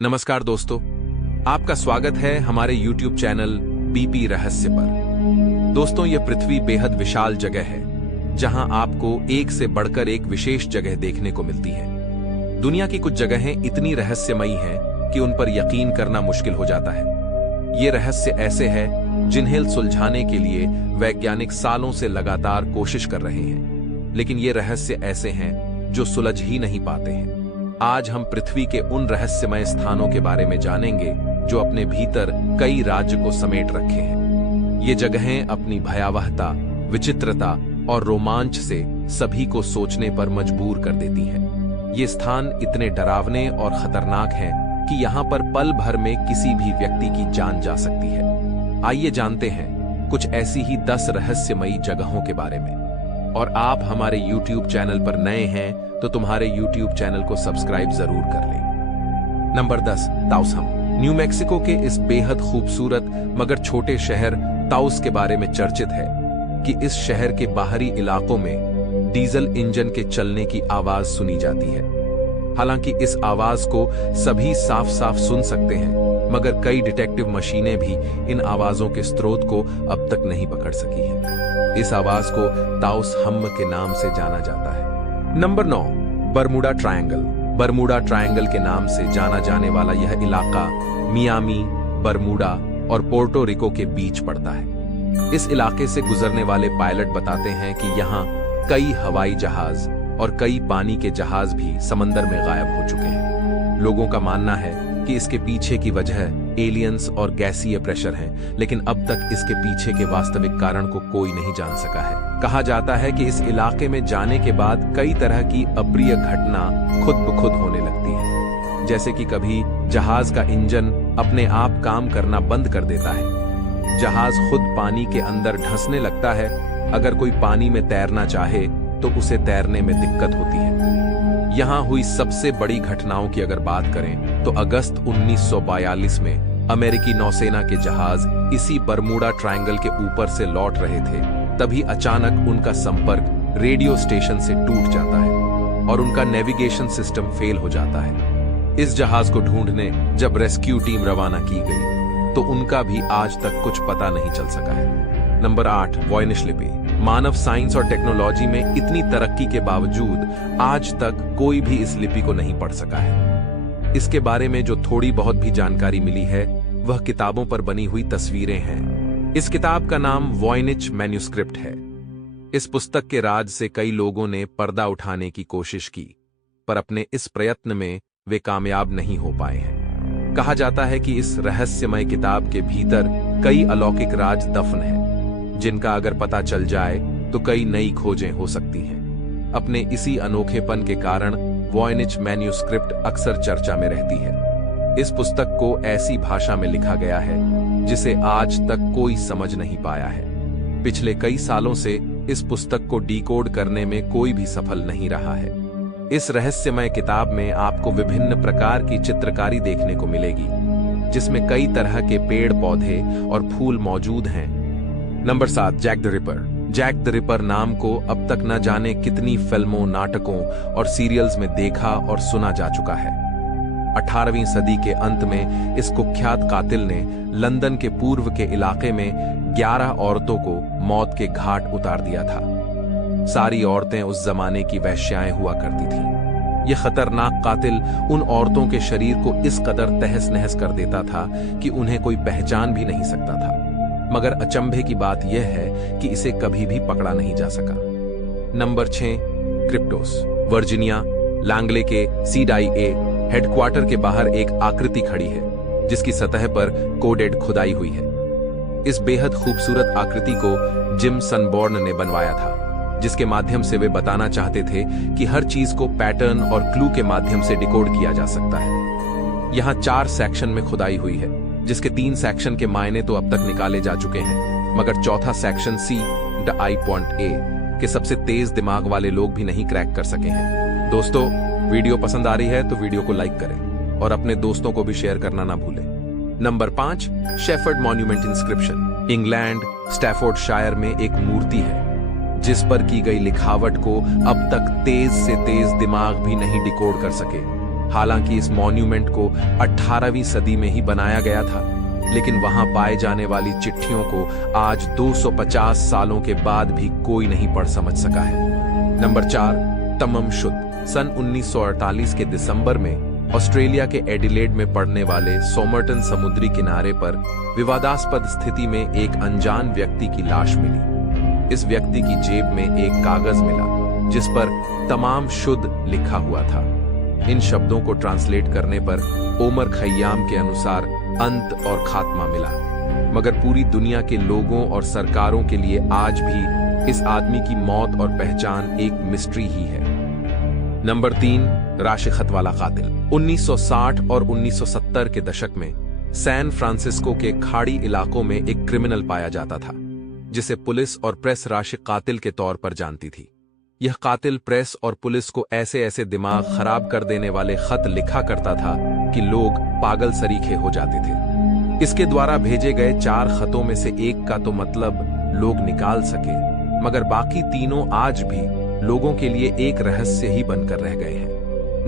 नमस्कार दोस्तों, आपका स्वागत है हमारे YouTube चैनल बीपी रहस्य पर। दोस्तों, यह पृथ्वी बेहद विशाल जगह है जहां आपको एक से बढ़कर एक विशेष जगह देखने को मिलती है। दुनिया की कुछ जगहें इतनी रहस्यमयी हैं कि उन पर यकीन करना मुश्किल हो जाता है। ये रहस्य ऐसे हैं जिन्हें सुलझाने के लिए वैज्ञानिक सालों से लगातार कोशिश कर रहे हैं, लेकिन ये रहस्य ऐसे हैं जो सुलझ ही नहीं पाते हैं। आज हम पृथ्वी के उन रहस्यमय स्थानों के बारे में जानेंगे जो अपने भीतर कई राज्य को समेट रखे हैं। ये जगहें अपनी भयावहता, विचित्रता और रोमांच से सभी को सोचने पर मजबूर कर देती हैं। ये स्थान इतने डरावने और खतरनाक हैं कि यहाँ पर पल भर में किसी भी व्यक्ति की जान जा सकती है। आइए जानते हैं कुछ ऐसी ही 10 रहस्यमयी जगहों के बारे में। और आप हमारे YouTube चैनल पर नए हैं तो तुम्हारे YouTube चैनल को सब्सक्राइब जरूर कर लें। नंबर 10, ताउसम। न्यू मैक्सिको के इस बेहद खूबसूरत मगर छोटे शहर ताउस के बारे में चर्चित है कि इस शहर के बाहरी इलाकों में डीजल इंजन के चलने की आवाज सुनी जाती है। हालांकि इस आवाज को सभी साफ साफ सुन सकते हैं, मगर कई डिटेक्टिव मशीनें भी इन आवाजों के स्रोत को अब तक नहीं पकड़ सकी हैं। इस आवाज को ताउस हम्म के नाम से जाना जाता है। Number 9, Bermuda triangle. Bermuda triangle के नाम से जाना जाने वाला यह इलाका मियामी, बरमूडा और पोर्टो रिको के बीच पड़ता है। इस इलाके से गुजरने वाले पायलट बताते हैं कि यहाँ कई हवाई जहाज और कई पानी के जहाज भी समंदर में गायब हो चुके हैं। लोगों का मानना है कि इसके पीछे की वजह एलियंस और गैसीय प्रेशर है, लेकिन अब तक इसके पीछे के वास्तविक कारण को कोई नहीं जान सका है। कहा जाता है कि इस इलाके में जाने के बाद कई तरह की अप्रिय घटना खुद ब खुद होने लगती है, जैसे कि कभी जहाज का इंजन अपने आप काम करना बंद कर देता है, जहाज खुद पानी के अंदर धंसने लगता है, अगर कोई पानी में तैरना चाहे तो उसे तैरने में दिक्कत होती है। यहाँ हुई सबसे बड़ी घटनाओं की अगर बात करें तो अगस्त 1942 में अमेरिकी नौसेना के जहाज इसी बरमूडा ट्रायंगल के ऊपर से लौट रहे थे। तभी अचानक उनका संपर्क रेडियो स्टेशन से टूट जाता है और उनका नेविगेशन सिस्टम फेल हो जाता है। इस जहाज को ढूंढने जब रेस्क्यू टीम रवाना की गई तो उनका भी आज तक कुछ पता नहीं चल सका है। नंबर 8, वॉयनिश लिपि। मानव साइंस और टेक्नोलॉजी में इतनी तरक्की के बावजूद आज तक कोई भी इस लिपि को नहीं पढ़ सका है। इसके बारे में जो थोड़ी बहुत भी जानकारी मिली है वह किताबों पर बनी हुई तस्वीरें हैं। इस किताब का नाम वॉयनिच मैन्युस्क्रिप्ट है। इस पुस्तक के राज से कई लोगों ने पर्दा उठाने की कोशिश की, पर अपने इस प्रयत्न में वे कामयाब नहीं हो पाए हैं। कहा जाता है कि इस रहस्यमय किताब के भीतर कई अलौकिक राज दफन हैं, जिनका अगर पता चल जाए तो कई नई खोजें हो सकती हैं। अपने इसी अनोखेपन के कारण वॉयनिच मैन्युस्क्रिप्ट अक्सर चर्चा में रहती है। इस पुस्तक को ऐसी भाषा में लिखा गया है जिसे आज तक कोई समझ नहीं पाया है। पिछले कई सालों से इस पुस्तक को डिकोड करने में कोई भी सफल नहीं रहा है। इस रहस्यमय किताब में आपको विभिन्न प्रकार की चित्रकारी देखने को मिलेगी, जिसमें कई तरह के पेड़ पौधे और फूल मौजूद हैं। Number 7, Jack the Ripper. Jack the Ripper नाम को अब तक न जाने कितनी फिल्मों, नाटकों और सीरियल्स में देखा और सुना जा चुका है। 18वीं सदी के अंत में इस कुख्यात कातिल ने लंदन के पूर्व के इलाके में 11 औरतों को मौत के घाट उतार दिया था। सारी औरतें उस जमाने की वैश्याएं हुआ करती थीं। यह खतरनाक कातिल उन औरतों के शरीर को इस कदर तहस नहस कर देता था कि उन्हें कोई पहचान भी नहीं सकता था। मगर अचंभे की बात यह है कि इसे कभी भी पकड़ा नहीं जा सका। नंबर 6, क्रिप्टोस। वर्जीनिया लैंगले के CIA हेडक्वार्टर के बाहर एक आकृति खड़ी है जिसकी सतह पर कोडेड खुदाई हुई है। इस बेहद खूबसूरत आकृति को जिम सनबॉर्न ने बनवाया था, जिसके माध्यम से वे बताना चाहते थे कि हर चीज को पैटर्न और क्लू के माध्यम से डिकोड किया जा सकता है। यहाँ 4 सेक्शन में खुदाई हुई है, जिसके 3 सेक्शन के मायने तो अब तक निकाले जा चुके हैं, मगर चौथा सेक्शन C.I.A के सबसे तेज दिमाग वाले लोग भी नहीं क्रैक कर सके हैं। दोस्तों, वीडियो पसंद आ रही है तो वीडियो को लाइक करें और अपने दोस्तों को भी शेयर करना ना भूलें। Number 5, shepherd monument inscription. England Staffordshire में एक मूर्ति है जिस पर की गई लिखावट को अब तक तेज से तेज दिमाग भी नहीं डिकोड कर सके। हालांकि इस मॉन्यूमेंट को 18वीं सदी में ही बनाया गया था, लेकिन वहां पाए जाने वाली चिट्ठियों को आज 250 सालों के बाद भी कोई नहीं पढ़ समझ सका है। नंबर 4, तमम शुद। सन 1948 के दिसंबर में ऑस्ट्रेलिया के एडिलेड में पड़ने वाले सोमरटन समुद्री किनारे पर विवादास्पद स्थिति में एक अनजान व्यक्ति की लाश मिली। इस व्यक्ति की जेब में एक कागज मिला जिस पर तमाम शुद्ध लिखा हुआ था। इन शब्दों को ट्रांसलेट करने पर ओमर खय्याम के अनुसार अंत और खात्मा मिला, मगर पूरी दुनिया के लोगों और सरकारों के लिए आज भी इस आदमी की मौत और पहचान एक मिस्ट्री ही है। नंबर 3, राशिखत वाला कातिल। 1960 और 1970 के दशक में सैन फ्रांसिस्को के खाड़ी इलाकों में एक क्रिमिनल पाया जाता था जिसे पुलिस और प्रेस राशिक कातिल के तौर पर जानती थी। यह कातिल प्रेस और पुलिस को ऐसे ऐसे दिमाग खराब कर देने वाले खत लिखा करता था कि लोग पागल सरीखे हो जाते थे। इसके द्वारा भेजे गए 4 खतों में से एक का तो मतलब लोग निकाल सके, मगर बाकी तीनों आज भी लोगों के लिए एक रहस्य ही बनकर रह गए हैं।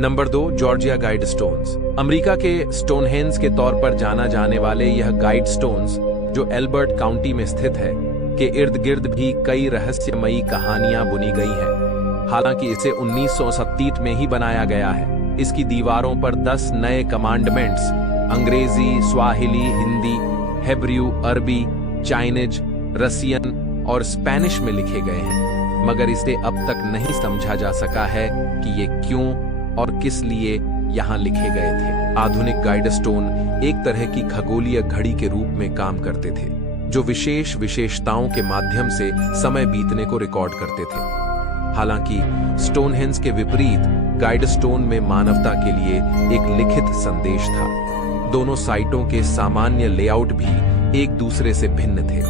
Number 2, Georgia guide stones. America के स्टोनहेंज के तौर पर जाना जाने वाले यह गाइड स्टोन्स, जो एल्बर्ट काउंटी में स्थित है, के इर्द गिर्द भी कई रहस्यमयी कहानियां बुनी गई हैं। हालांकि इसे 1937 में ही बनाया गया है। इसकी दीवारों पर 10 नए कमांडमेंट्स अंग्रेजी, स्वाहिली, हिंदी, हेब्रू, अरबी, चाइनीज, रसियन और स्पेनिश में लिखे गए हैं, मगर इसे अब तक नहीं समझा जा सका है कि ये क्यों और किस लिए यहाँ लिखे गए थे। आधुनिक गाइड स्टोन एक तरह की खगोलीय घड़ी के रूप में काम करते थे, जो विशेष विशेषताओं के माध्यम से समय बीतने को रिकॉर्ड करते थे। हालांकि स्टोनहेंज के विपरीत गाइड स्टोन में मानवता के लिए एक लिखित संदेश था। दोनों साइटों के सामान्य लेआउट भी एक दूसरे से भिन्न थे,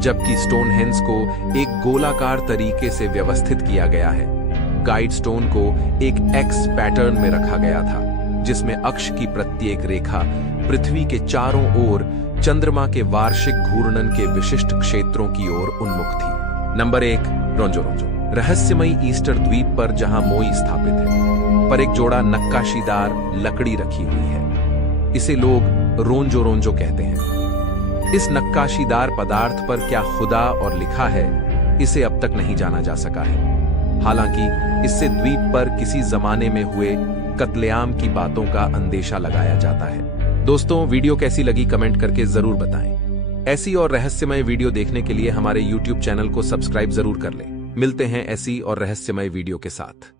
जबकि स्टोनहेंज को एक गोलाकार तरीके से व्यवस्थित किया गया है। गाइड स्टोन को एक एक्स पैटर्न में रखा गया था, जिसमें अक्ष की प्रत्येक रेखा पृथ्वी के चारों ओर चंद्रमा के वार्षिक घूर्णन के विशिष्ट क्षेत्रों की ओर उन्मुख थी। नंबर 1, रोंजो रोंजो। रहस्यमयी ईस्टर द्वीप पर जहां मोई स्थापित है, पर एक जोड़ा नक्काशीदार लकड़ी रखी हुई है। इसे लोग रोंजो रोंजो कहते हैं। इस नक्काशीदार पदार्थ पर क्या खुदा और लिखा है, इसे अब तक नहीं जाना जा सका है। हालांकि इससे द्वीप पर किसी जमाने में हुए कत्लेआम की बातों का अंदेशा लगाया जाता है। दोस्तों, वीडियो कैसी लगी कमेंट करके जरूर बताएं। ऐसी और रहस्यमय वीडियो देखने के लिए हमारे YouTube चैनल को सब्सक्राइब जरूर कर लें। मिलते हैं ऐसी और रहस्यमय वीडियो के साथ।